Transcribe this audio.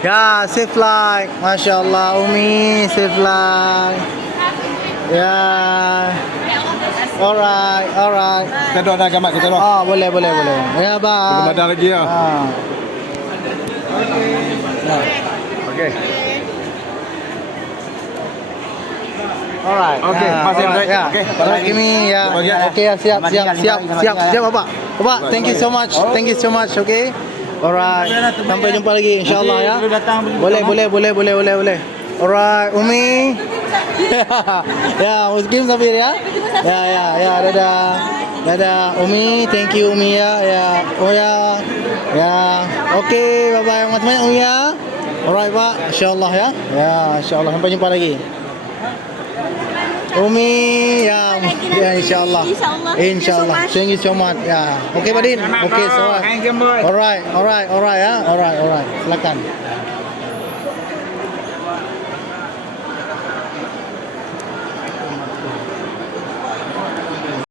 Ya, safe flight. Masya Allah, Umi, safe flight. Ya. Alright. Kita doa dah gamak kita doa. Oh, boleh. Ya, bye. Belum ada lagi ya. Okey. Alright. Okey, masih alright, baik. ya. Okey, Alright, Kimi, ya. Bahagia. Okey, siap, Bapak. Bapak, thank you so much. Okey. Alright. Sampai jumpa lagi insyaallah ya. Boleh. Alright, Umi. Ya, Muslim Safir ya. Ya, dadah. Umi, thank you Umi ya. Oh ya. Okey, bye-bye. Banyak Umi ya. Alright, Pak. Insyaallah ya. Ya, insyaallah sampai jumpa lagi. Umi ya insyaallah. Thank you so much. Ya. Okey, Badin. Okey, so. Alright ya. Alright. Silakan.